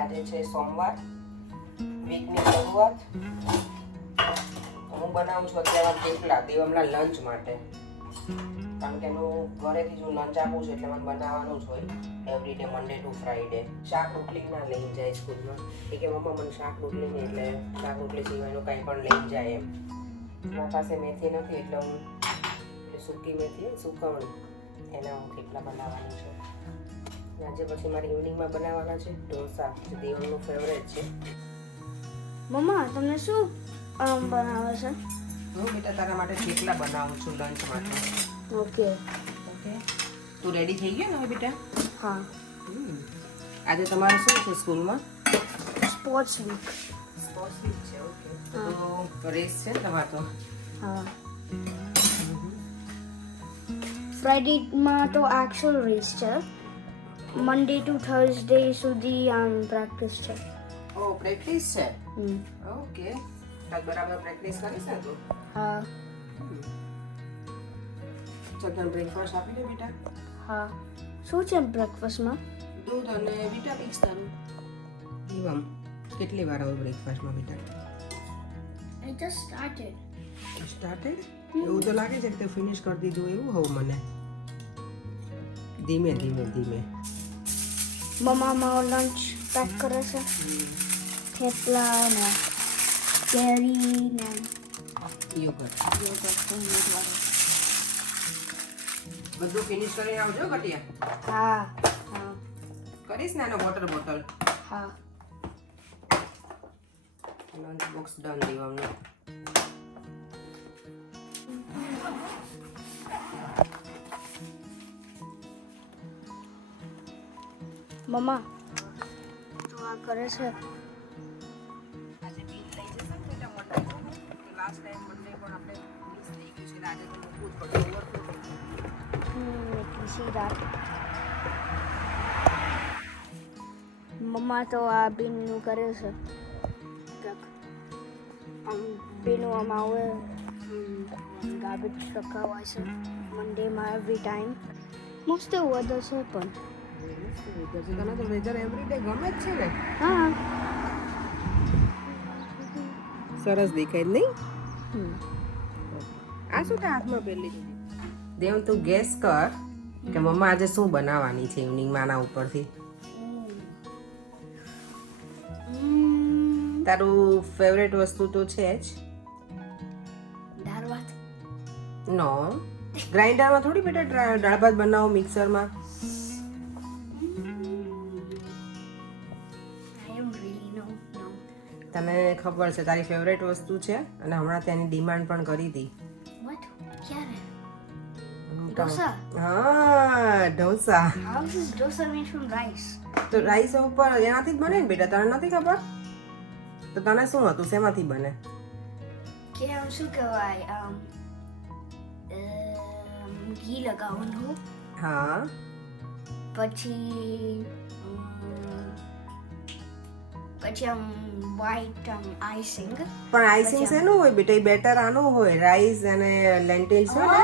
આજે છે સોમવાર, વીકની શરૂઆત. હું બનાવું છું અત્યારે થેપલા દેવમના લંચ માટે, કારણ કે એનું ઘરેથી જો લંચ આપું છું એટલે મને બનાવવાનું જ હોય every day, Monday to Friday. શાક રોટલી ના લઈને જાય સ્કૂલમાં, એ કે મમ્મા મને શાક રોટલી નહીં, એટલે શાક રોટલી સિવાયનું કંઈ પણ લઈને જાય એમ. મારી પાસે મેથી નથી એટલે હું સૂકી મેથી સુકવણી એના હું થેપલા બનાવવાની છે. આજે પછી મારી ઇવનિંગમાં બનાવવાના છે ઢોસા, જે દેવનું ફેવરેટ છે. મમ્મા તમને શું બનાવે છે? હું બેટા તારા માટે થેપલા બનાવું છું લંચ માટે. ઓકે ઓકે, તું રેડી થઈ ગયો ને હવે બેટા? હા. આજે તમારે શું છે સ્કૂલમાં? Sports week. સ્પોર્ટ્સ વીક છે. ઓકે, તો રેસ છે ને તમારે તો? હા. ફ્રાઈડેમાં તો એકચ્યુઅલ રેસ છે, મંડે ટુ થર્સડે સુધી પ્રેક્ટિસ છે. ઓ પ્રેક્ટિસ છે. ઓકે, તાર બરાબર પ્રેક્ટિસ કરીશ ને તું? હા. ચાલ તને બ્રેકફાસ્ટ આપી દે બેટા. હા. શું છે બ્રેકફાસ્ટમાં? દૂધ અને વિટામિન્સ તારું. દીવમ કેટલી વાર આવું બ્રેકફાસ્ટમાં બેટા? I just started. સ્ટાર્ટેડ? એવું તો લાગે છે કે તે ફિનિશ કરી દીધું એવું હોવ મને. ધીમે ધીમે ધીમે. મમ્મા મારો લંચ પેક કરે છે. થેપલા ને કેરી ને યોગર્ટ બધું ફિનિશ કરીને આવજો કટિયા. હા. હા. કરીશ ને આનો વોટર બોટલ. હા. લંચ બોક્સ ડન દીવાનું. મમ્મા તો આ કરે છે. આજે બિલ લઈ જશે ને બેટા મોટા તો લાસ્ટ ટાઈમ બંને પણ આપણે મિસ થઈ ગયું છે, આજે તો મૂકવું જ પડશે. એટલી સીધા મમ્મા તો આ બીનનું કરે છે. બીનું આમાં આવે ગાર્બેજ રખાવાય છે મંડેમાં એવરી ટાઈમ. મસ્ત વેધર છે પણ. તને તો વેધર એવરી ડે ગમે જ છે ને? હા. સરસ દેખાય નહીં? આ શું તે હાથમાં પહેરી દીધી? દેવ તું ગેસ કર કે મમ્મા આજે શું બનાવવાની છે ઇવનિંગમાં આના ઉપરથી. તારું ફેવરેટ વસ્તુ તો છે જ. દાળ ભાત. નો, ગ્રાઇન્ડરમાં થોડી બેટા દાળ ભાત બનાવો મિક્સરમાં. તને ખબર છે તારી ફેવરેટ વસ્તુ છે અને હમણાં તેની ડિમાન્ડ પણ કરી હતી. Dosa. હા, dosa. How is dosa made from rice? તો રાઈસ ઉપર એનાથી જ બને ને બેટા, તને નથી ખબર? તો તને શું હતું, શેમાંથી બને? કે શું કહેવાય ઘી લગાવવાનું, હા, પછી વ્હાઈટ આઈસિંગ. પણ આઈસિંગ શેનું હોય બેટા? એ બેટર આનું હોય, રાઈસ અને લેન્ટિલ્સ હોય ને.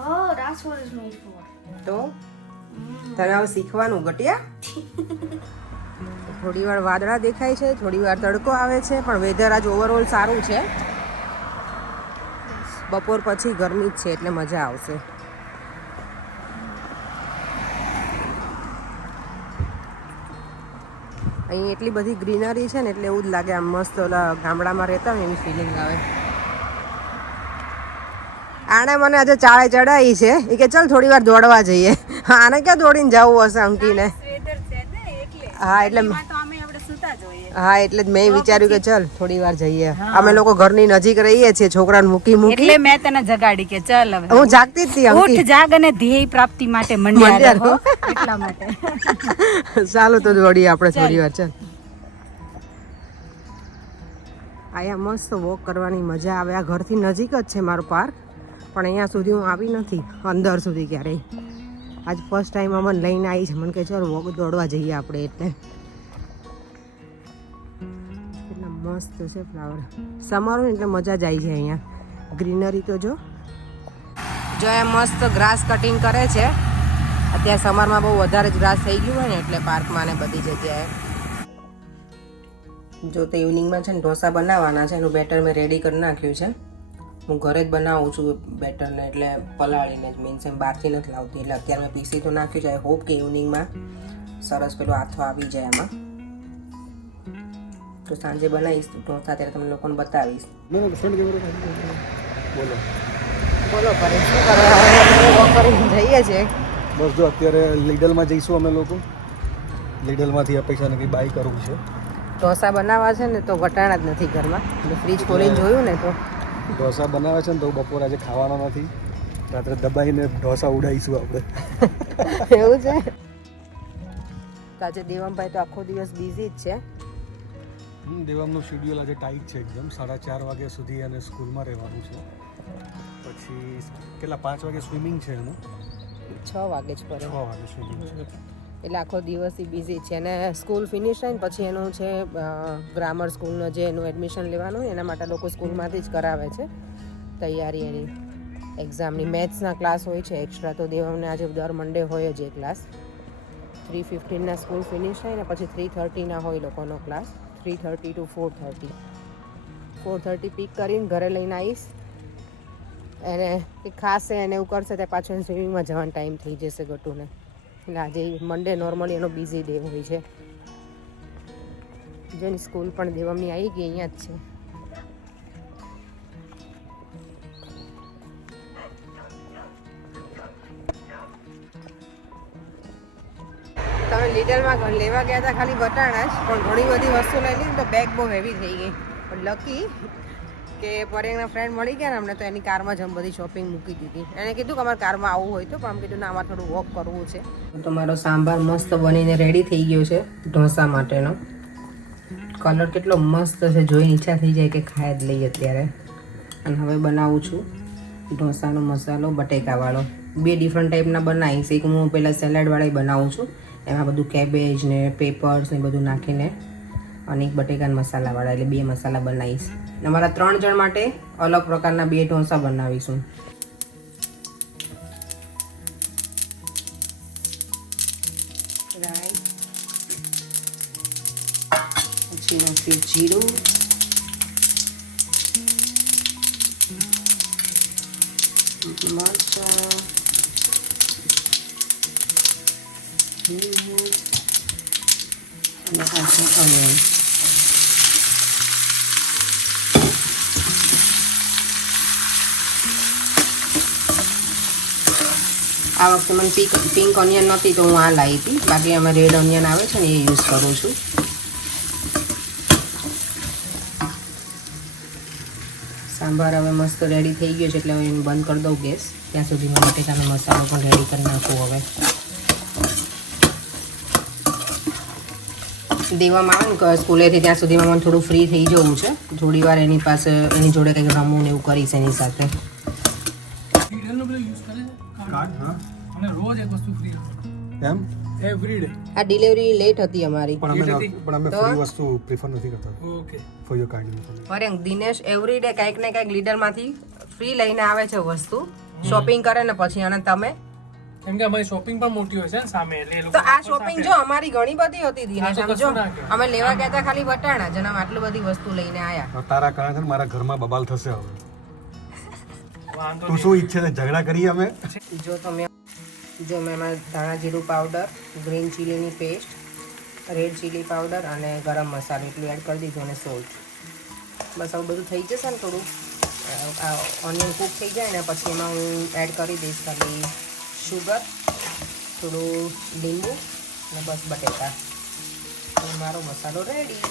Oh, that's what it's made for. તો તને હવે શીખવાનું ગટિયા. થોડી વાર વાદળા દેખાય છે, થોડી વાર તડકો આવે છે, પણ વેધર આજ ઓવરઓલ સારું છે. બપોર પછી ગરમી જ છે એટલે મજા આવશે. અહીં એટલી બધી ગ્રીનરી છે ને એટલે એવું જ લાગે આમ મસ્ત ઓલા ગામડામાં રહેતા હોય એની ફિલિંગ આવે. આને મને આજે ચાળે ચડાવી છે, એ કે ચાલ થોડી વાર દોડવા જઈએ. આને ક્યાં દોડીને જવું હશે અંકીને? હા એટલે હા એટલે જ મેં વિચાર્યું કે ચાલ થોડી વાર જઈએ. અમે લોકો ઘરની નજીક રહીએ છીએ, છોકરાને મૂકી એટલે મેં તને જગાડી કે ચાલ હવે. હું જાગતી જ હતી અંકી. ઉઠ જાગ અને ધ્યેય પ્રાપ્તિ માટે મંડ્યા રહો. એટલા માટે ચાલો તો દોડીએ આપણે થોડી વાર. ચાલ અહીંયા મસ્ત વોક કરવાની મજા આવે. આ ઘરથી નજીક જ છે મારો પાર્ક, પણ અહીંયા સુધી હું આવી નથી, અંદર સુધી ક્યારેય. આજ ફર્સ્ટ ટાઈમ અમને લઈને આવી છે. મને કે ચાલ વોક દોડવા જઈએ આપણે. એટલે કેટલા મસ્ત છે ફ્લાવર. સમર હોય એટલે મજા જ આવી છે અહીંયા. ગ્રીનરી તો જો એ મસ્ત ગ્રાસ કટિંગ કરે છે. અત્યારે સમરમાં બહુ વધારે જ ગ્રાસ થઈ ગયું હોય ને એટલે પાર્કમાં ને બધી જગ્યાએ. જો તો ઇવનિંગમાં છે ને ઢોસા બનાવવાના છે, એનું બેટર મેં રેડી કરી નાખ્યું છે. હું ઘરે જ બનાવું છું બેટરને, એટલે પલાળીને જ, મીન્સ એમ બહારથી નથી લાવતી. એટલે અત્યારે મેં પીસી તો નાખ્યું છે. આઈ હોપ કે ઇવનિંગમાં સરસ પેલો આથો આવી જાય એમાં. તો સાંજે બનાવીશ ઢોસા, ત્યારે તમને લોકોને બતાવીશ. બોલો બોલો પર શું કરવા જઈએ છીએ. બસ જો અત્યારે લીડલમાં જઈશું અમે લોકો. લીડલમાંથી આ પૈસાને કંઈ બાય કરવું છે. ઢોસા બનાવવા છે ને તો વટાણા જ નથી ઘરમાં, એટલે ફ્રીજ ખોલીને જોયું ને તો ઢોસા બનાવે છે ને તો બપોર આજે ખાવાનો નથી, રાત્રે દબાઈને ઢોસા ઉડાવીશું આપણે. એવું છે. તો આજે દેવમભાઈ તો આખો દિવસ બિઝી જ છે. દેવામનું શેડ્યુલ આજે ટાઈટ છે એકદમ. 4:30 વાગ્યા સુધી એને સ્કૂલમાં રહેવાનું છે. પછી કેટલા 5 વાગે સ્વિમિંગ છે એનું, 6 વાગે જ પડે, 6 વાગે સ્વિમિંગ છે. એટલે આખો દિવસ બિઝી છે. અને સ્કૂલ ફિનિશ થાય ને પછી એનું છે ગ્રામર સ્કૂલનું જે એનું એડમિશન લેવાનું હોય એના માટે લોકો સ્કૂલમાંથી જ કરાવે છે તૈયારી એની એક્ઝામની. મેથ્સના ક્લાસ હોય છે એક્સ્ટ્રા, તો દેવમને આજે દર મંડે હોય જ એ ક્લાસ. 3:15 સ્કૂલ ફિનિશ થાય ને પછી 3:30 હોય લોકોનો ક્લાસ. 3:30 to 4:30. 4:30 પીક કરીને ઘરે લઈને આવીશ. એને એ ખાશે અને એવું કરશે ત્યાં પાછું એને સ્વિમિંગમાં જવાનો ટાઈમ થઈ જશે ગટુને. એટલે આજે મંડે નોર્મલી એનો બિઝી ડે હોય છે. જેની સ્કૂલ પણ દેવમની આવી ગઈ, અહીંયા જ છે. તમે લીડલમાં લેવા ગયા હતા ખાલી વટાણા જ, પણ ઘણી બધી વસ્તુ લઈ લીધી તો બેગ બહુ હેવી થઈ ગઈ. પણ લકી કે પરેંગના ફ્રેન્ડ મળી ગયા ને અમને, તો એની કારમાં જ અમે બધી શોપિંગ મૂકી દીધી. એણે કીધું કે અમારે કારમાં આવવું હોય તો, પણ આમ કીધું ના, અમારે થોડું વોક કરવું છે. તો મારો સાંભાર મસ્ત બનીને રેડી થઈ ગયો છે ઢોસા માટેનો. કલર કેટલો મસ્ત છે, જોઈને ઈચ્છા થઈ જાય કે ખાય જ લઈએ અત્યારે. અને હવે બનાવું છું ઢોસાનો મસાલો બટેકાવાળો. 2 ડિફરન્ટ ટાઈપના બનાવીશ. એક હું પહેલાં સેલેડવાળી બનાવું છું, એમાં બધું કેબેજ ને પેપર્સ ને બધું નાખીને, અને એક બટેકાના મસાલાવાળા, એટલે 2 મસાલા બનાવીશ. અમારા 3 જણ માટે અલગ પ્રકારના 2 ઢોસા બનાવીશું. રાઈ, પછી નાખી જીરું, મરચાં, અને પાછું ઓનિયન. આ વખતે મને પિંક ઓનિયન નહોતી તો હું આ લાવી હતી, બાકી અમે રેડ ઓનિયન આવે છે ને એ યુઝ કરું છું. સાંભાર હવે મસ્ત રેડી થઈ ગયો છે, એટલે હવે એને બંધ કરી દઉં ગેસ. ત્યાં સુધી હું બટેકાનો મસાલો પણ રેડી કરી નાખું. હવે દેવામાં આવે ને સ્કૂલેથી, ત્યાં સુધીમાં મને થોડું ફ્રી થઈ જવું છે. થોડી વાર એની પાસે એની જોડે કંઈક રમવું ને એવું કરીશ એની સાથે. એમ આ ડિલિવરી લેટ હતી અમારી. પણ અમે ફ્રી વસ્તુ પ્રિફર નથી કરતા. Okay, for your kindness. ફરેંગ દિનેશ એવરી ડે કંઈક ને કંઈક લીડરમાંથી ફ્રી લઈને આવે છે વસ્તુ, શોપિંગ કરે ને પછી. અને તમે? કેમ કે અમારી શોપિંગ પણ મોટી હોય છે ને સામે, એટલે એ લોકો તો આ શોપિંગ જો અમારી ઘણી બધી હતી દિનેશ. સમજો અમે લેવા ગયા હતા ખાલી વટાણા જ, અને આટલી બધી વસ્તુ લઈને આયા. તારા કારણે મારા ઘરમાં બબાલ થશે હવે. વાંધો તું શું ઈચ્છે છે, ઝઘડા કરીએ અમે? જો મેં એમાં ધાણા જીરું પાવડર, ગ્રીન ચીલીની પેસ્ટ, રેડ ચીલી પાવડર અને ગરમ મસાલો એટલું એડ કરી દીધું, અને સોલ્ટ. બસ આવું બધું થઈ જશે ને, થોડું ઓનિયન કૂક થઈ જાય ને પછી એમાં હું એડ કરી દઈશ ખાલી શુગર, થોડું લીંબુ અને બસ બટેકા. અને મારો મસાલો રેડી.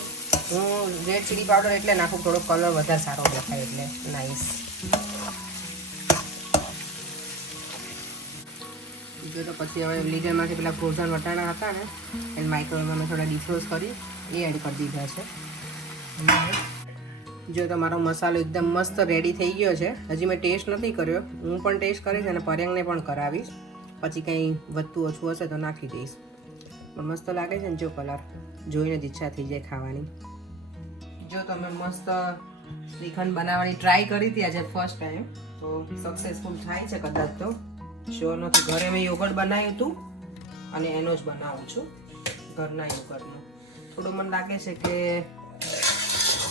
હું રેડ ચીલી પાવડર એટલે નાખું, થોડો કલર વધારે સારો દેખાય એટલે નાઈસ. જો તો પછી હવે લીડરમાંથી પેલા ફ્રોઝન વટાણા હતા ને એને માઇક્રોવેવમાં મેં થોડા ડિફ્રોઝ કરી એ એડ કરી દીધા છે. જો તમારો મસાલો એકદમ મસ્ત રેડી થઈ ગયો છે. હજી મેં ટેસ્ટ નથી કર્યો, હું પણ ટેસ્ટ કરીશ અને પરેંગને પણ કરાવીશ. પછી કંઈ વધતું ઓછું હશે તો નાખી દઈશ. પણ મસ્ત લાગે છે ને જો, કલર જોઈને જ ઈચ્છા થઈ જાય ખાવાની. જો તમે મસ્ત શ્રીખંડ બનાવવાની ટ્રાય કરી હતી આજે ફર્સ્ટ ટાઈમ, તો સક્સેસફુલ થાય છે કદાચ. તો શ્યોર નથી. ઘરે મેં યોગર્ટ બનાવ્યું હતું અને એનો જ બનાવું છું ઘરના યોગર્ટનો. થોડો મને લાગે છે કે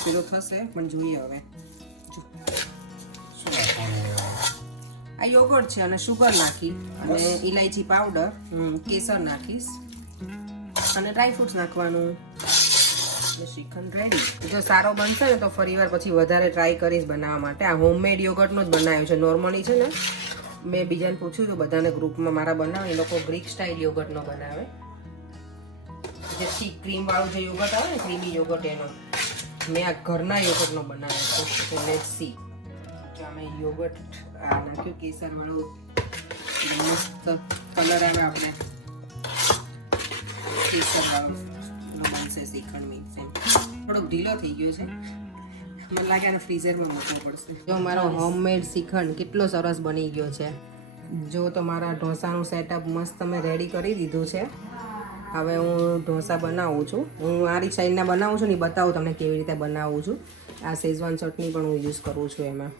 પેલો થશે પણ જોઈએ હવે. જો. આ યોગર્ટ છે અને શુગર નાખી અને ઇલાયચી પાવડર, કેસર નાખીશ અને ડ્રાય ફ્રૂટ્સ નાખવાનું. શ્રીખંડ રેડી. જો સારો બનશે ને તો ફરી વાર પછી વધારે ટ્રાય કરીશ બનાવવા માટે. આ હોમમેડ યોગર્ટનો જ બનાવ્યો છે. નોર્મલી છે ને મેં બીજાને પૂછ્યું હતું બધાને ગ્રુપમાં મારા બનાવે, એ લોકો ગ્રીક સ્ટાઇલ યોગર્ટનો બનાવે, જે ક્રીમ વાળું જે યોગર્ટ આવે ને ક્રીમી યોગર્ટ એનો. મેં આ ઘરના યોગર્ટનો બનાવ્યો છે. Let's see. જો અમે યોગર્ટ નાખ્યું કેસર વાળું, મસ્ત કલર આવે આપણે કેસર વાળો બનશે શ્રીખંડ મિક્સ. એમ થોડોક ઢીલો થઈ ગયો છે, મને લાગે આને ફ્રીઝરમાં મૂકવો પડશે. જો મારો હોમમેડ શ્રીખંડ કેટલો સરસ બની ગયો છે. જો તો મારા ઢોસાનું સેટઅપ મસ્ત મેં રેડી કરી દીધું છે. હવે હું ઢોસા બનાવું છું. હું આ રીતના બનાવું છું ને બતાવું તમને કેવી રીતે બનાવું છું. આ શેઝવાન ચટણી પણ હું યુઝ કરું છું એમાં.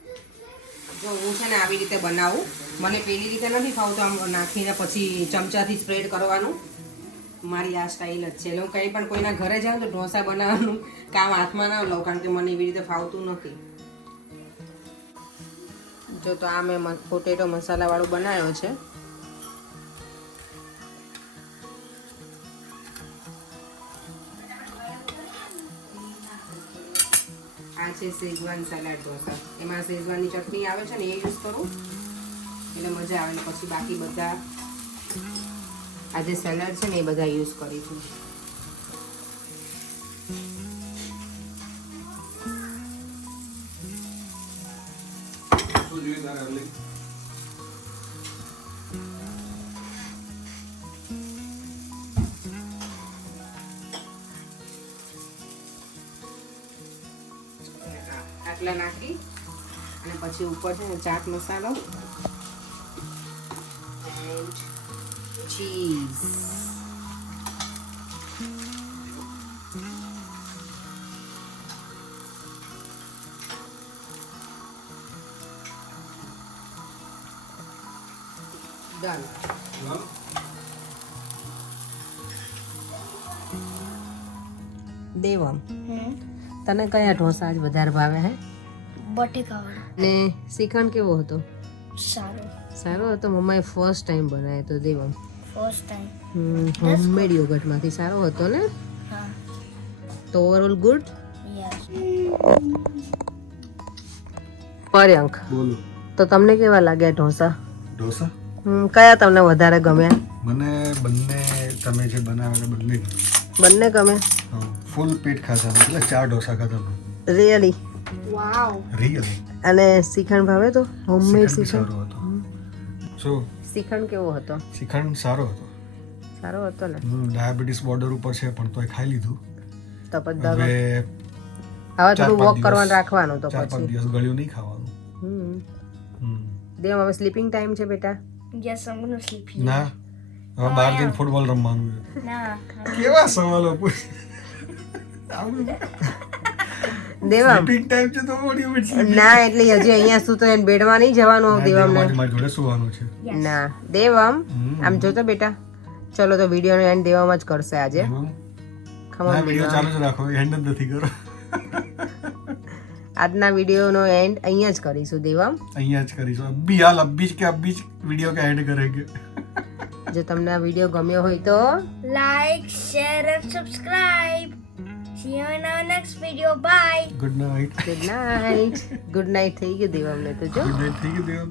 જો હું છે ને આવી રીતે બનાવું, મને પેલી રીતે નથી ફાવતું આમ નાખીને પછી ચમચાથી સ્પ્રેડ કરવાનું. મારી આ સ્ટાઇલ જ છે. હું કંઈ પણ કોઈના ઘરે જાઉં તો ઢોસા બનાવવાનું કામ હાથમાં ના લઉં, કારણ કે મને એવી રીતે ફાવતું નથી. જો તો આ મેં પોટેટો મસાલાવાળું બનાવ્યો છે. આ છે શેઝવાન સલાડ ઢોસા. એમાં શેઝવાનની ચટણી આવે છે ને એ યુઝ કરું એટલે મજા આવે. પછી બાકી બધા આ જે સલાડ છે ને એ બધા યુઝ કરીશું. આટલા નાખી અને પછી ઉપર છે ને ચાટ મસાલો એન્ડ ચીઝ. ડન. દેવમ, તને કયા ઢોસા જ વધારે ભાવે હે? બટેકાવાળો. ને શ્રીખંડ કેવો હતો? સારો. સારો હતો. મમ્માએ ફર્સ્ટ ટાઈમ બનાવ્યો હતો દેવમ. First time. હોમમેડ યોગર્ટમાંથી સારો હતો ને? હા. તો ઓવરઓલ ગુડ. યસ. પર્યંક, બોલો. તો તમને કેવા લાગ્યા ઢોસા? ઢોસા કયા તમને વધારે ગમ્યા? મને બંને તમે જે બનાવેલા બંને બંને ગમે? ફૂલ પેટ ખાધા, એટલે 4 ઢોસા ખાધા. રિયલી? વાવ. રિયલી. અને શ્રીખંડ ભાવે તો? હોમમેડ શ્રીખંડ. સારો હતો. શું શ્રીખંડ કેવો હતો? શ્રીખંડ સારો હતો. સારો હતો ને? ડાયાબિટીસ બોર્ડર ઉપર છે પણ તોય ખાઈ લીધું. તો બધા હવે હવે થોડું 4-5 વોક કરવાનું રાખવાનું તો 4-5 પછી. દિવસ ગળ્યું નહીં ખાવાનું. દેવ હવે સ્લીપિંગ ટાઈમ છે બેટા. યસ, આમ ગોના સ્લીપ. ના, હવે બહાર જઈને ફૂટબોલ રમવાનું છે. ના. કેવા સવાલો પૂછ. દેવામ સ્લીપિંગ ટાઈમ છે તો what you mean? ના, એટલે હજી અહીંયા શું તો એને બેડમાં નહીં જવાનું દેવામ ને? મારી જોડે સુવાનું છે. ના દેવામ, આમ જોતો બેટા. ચલો તો વિડીયોનો એન્ડ દેવામાં જ કરશે આજે. ખમણ વિડીયો ચાલુ જ રાખો, એન્ડ જ નથી કરો. આજના વિડીયોનો એન્ડ અહીંયા જ કરીશું દેવામ. અહીંયા જ કરીશું. અભી જ વિડીયો का एंड करेंगे. જો તમને આ વિડીયો ગમ્યો હોય તો Like, share and subscribe. See you in our next video. Bye. Good night. Good night. Good night થઈ ગયું દેવામને તો જો. Good night. ठीक है देव.